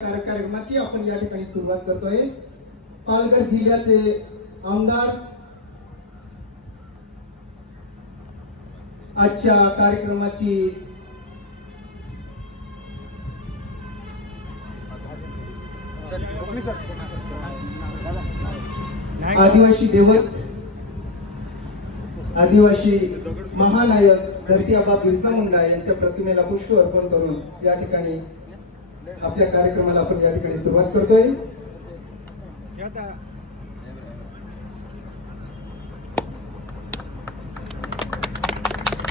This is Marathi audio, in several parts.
कार्यक्रमाची आपण या ठिकाणी सुरुवात करतोय। पालघर जिल्ह्याचे आमदार आजच्या कार्यक्रमाची आदिवासी देवत, आदिवासी महानायक धरती आबा बिरसा मुंडा यांच्या प्रतिमेला पुष्प अर्पण करून या ठिकाणी आपल्या कार्यक्रमाला आपण या ठिकाणी सुरुवात करतोय।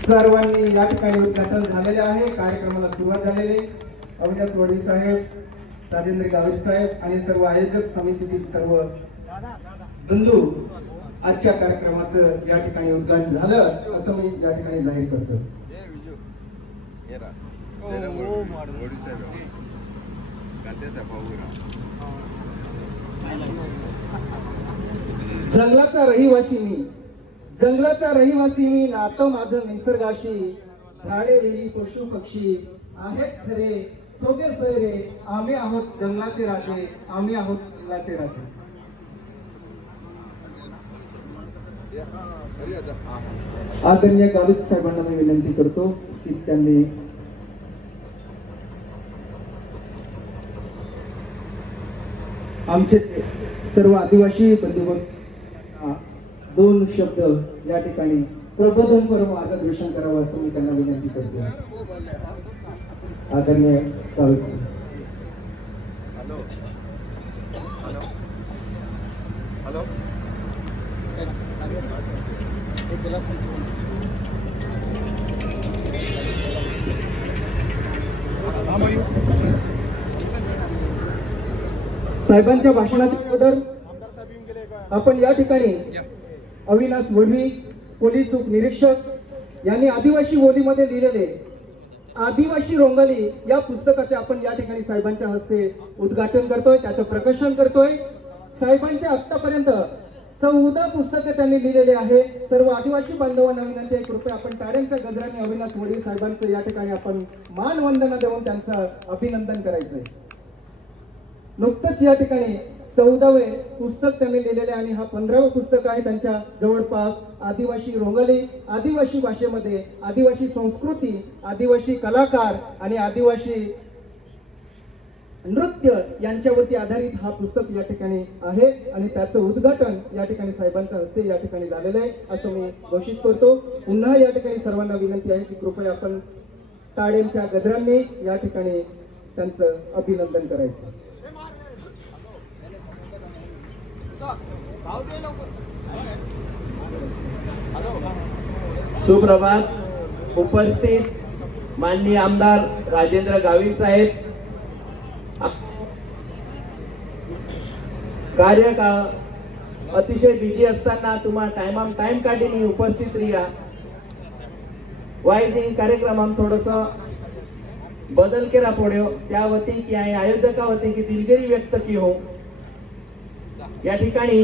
सर्वांनी या ठिकाणी उद्घाटन झालेले आहे, कार्यक्रमाला सुरुवात झालेली। अविनाश वडवी साहेब, राजेंद्र गावित साहेब आणि सर्व आयोजक समितीतील सर्व बंधू आजच्या कार्यक्रमाचं या ठिकाणी उद्घाटन झालं असं मी या ठिकाणी जाहीर करतो। जंगलाचा रहिवासी मी नातं माझं निसर्गाशी, झाडे वेली पशु पक्षी आहेत खरे सोगे सोयरे, आम्ही आहोत जंगलाचे राजे, आम्ही आहोत जंगलाचे राजे। आदरणीय गावित साहेबांना मी विनंती करतो की त्यांनी आमचे सर्व आदिवासी बंधू दोन शब्द या ठिकाणी प्रबोधन करून मार्गदर्शन करावं असं मी त्यांना विनंती करतो। आदरणीय गावित साहेबांच्या भाषणाच्या अगोदर आपण या ठिकाणी अविनाश वडवी पोलीस उपनिरीक्षक यांनी आदिवासी बोलीमध्ये लिहिलेले आदिवासी रोंगली या पुस्तकाचे आपण या ठिकाणी साहेबांच्या हस्ते उद्घाटन करतोय, त्याचं प्रकाशन करतोय। साहेबांच्या आतापर्यंत 14 पुस्तके त्यांनी लिहिलेले आहे। सर्व आदिवासी बांधवांना विनंती आहे, कृपया आपण टाळ्यांच्या गजराने अविनाश वडवी साहेबांचं या ठिकाणी आपण मानवंदना देऊन त्यांचं अभिनंदन करायचंय। नुकतंच या ठिकाणी 14वे पुस्तक त्यांनी लिहिलेले आणि हा 15वे पुस्तक आहे त्यांच्या जवळपास आदिवासी रोंगली, आदिवासी भाषेमध्ये आदिवासी संस्कृती, आदिवासी कलाकार आणि आदिवासी नृत्य यांच्यावरती आधारित हा पुस्तक या ठिकाणी आहे आणि त्याचं उद्घाटन या ठिकाणी साहेबांच्या हस्ते या ठिकाणी झालेलं आहे असं मी घोषित करतो। पुन्हा या ठिकाणी सर्वांना विनंती आहे की कृपया आपण टाळ्यांच्या गजरांनी या ठिकाणी त्यांचं अभिनंदन करायचं। सुप्रभात। उपस्थित माननीय आमदार राजेंद्र गावित साहेब, कार्य का अतिशय बिजी असताना तुम्हाला टाइम काढीने उपस्थित रिया। वाईज कार्यक्रम थोडस बदल केला पड्यो, त्या वती की आयोजका वती की दिलगिरी व्यक्त की हो। या ठिकाणी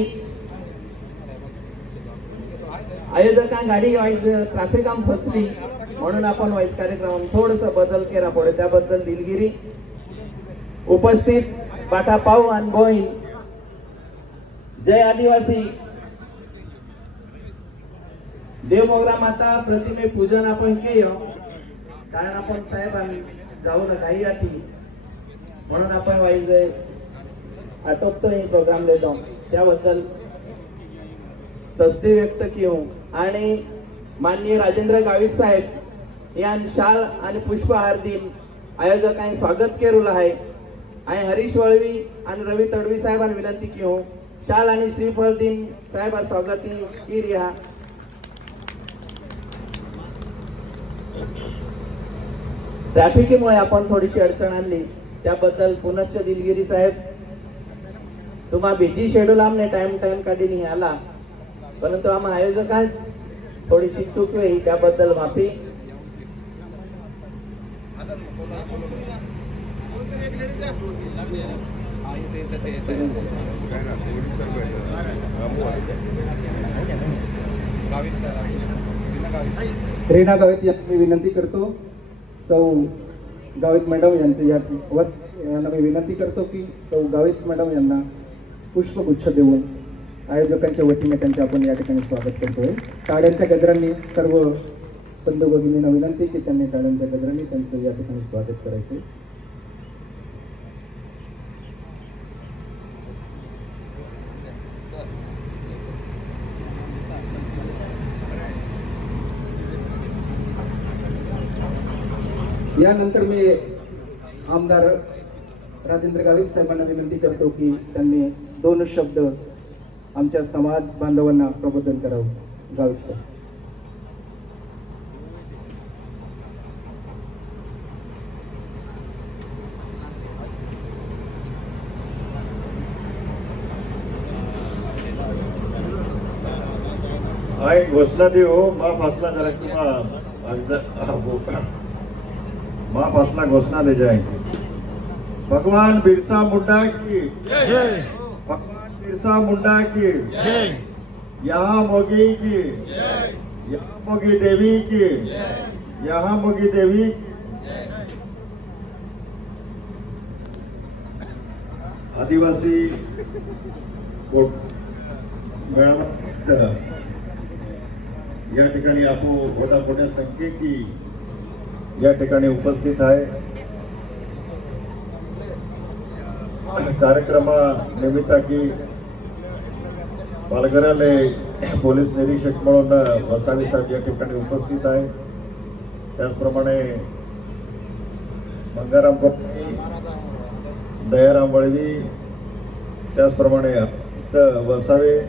आयोजकां गाडी वाईज ट्रॅफिक आम फसली म्हणून आपण वाईज कार्यक्रम थोडस बदल केला पडे, त्याबद्दल दिलगिरी। उपस्थित बाटा पाऊ आणि बोईन जय आदिवासी देव मोगरा माता प्रतिमे पूजन आपण केलं, कारण आपण साहेबांनी जाऊन काही राठी म्हणून आपण वाईज आटोपतोय प्रोग्राम देतो, त्याबद्दल तस्दी व्यक्त केऊ। आणि माननीय राजेंद्र गावित साहेब या शाल आणि पुष्पहार दिन आयोजकांनी स्वागत केलं आहे आणि हरीश वळवी आणि रवी तडवी साहेबांनी विनंती केऊ शाल आणि श्रीफळ दिन साहेब स्वागत की रिहा। ट्रॅफिकमुळे आपण थोडीशी अडचण आणली, त्याबद्दल पुनश्च दिलगिरी साहेब। तुम्हा बिजी शेड्यूल आमने टाइम काढी नाही आला, परंतु आम आयोजकांस थोडीशी चूक होई, त्याबद्दल माफी। रीना गावित यांना मी विनंती करतो, सौ गावित मॅडम यांचे या यांना मी विनंती करतो की सौ गावित मॅडम यांना पुष्पगुच्छ देऊन आयोजकांच्या वतीने त्यांचे आपण या ठिकाणी स्वागत करतोय. टाळ्यांच्या गजरांनी सर्व बंधू भगिनींना विनंती की त्यांनी टाळ्यांच्या गजरांनी त्यांचं या ठिकाणी स्वागत करायचे. यानंतर मी आमदार राजेंद्र गावित साहेबांना विनंती करतो की त्यांनी 2 शब्द आमच्या समाज बांधवांना प्रबोधन करावं. गावित साहेब. आई घोषणा दी हो माँ फासला जरा माँ फासला घोषणा दे जाएंगे. भगवान बिरसा मुंडा की जय. भगवान बिरसा मुंडा की जय. यहाँ मोगी की जय. यहाँ मोगी देवी की जय. यहाँ मोगी देवी आदिवासी मेळावा या ठिकाणी आपण मोठ्या संख्येची या ठिकाणी उपस्थित आहे. कार्यक्रमा निमित्ताकी पालघरले पोलीस निरीक्षक म्हणून वसावे साहेब या ठिकाणी उपस्थित आहे. त्याचप्रमाणे मंगाराम कोटणी, दयाराम वळवी, त्याचप्रमाणे वसावे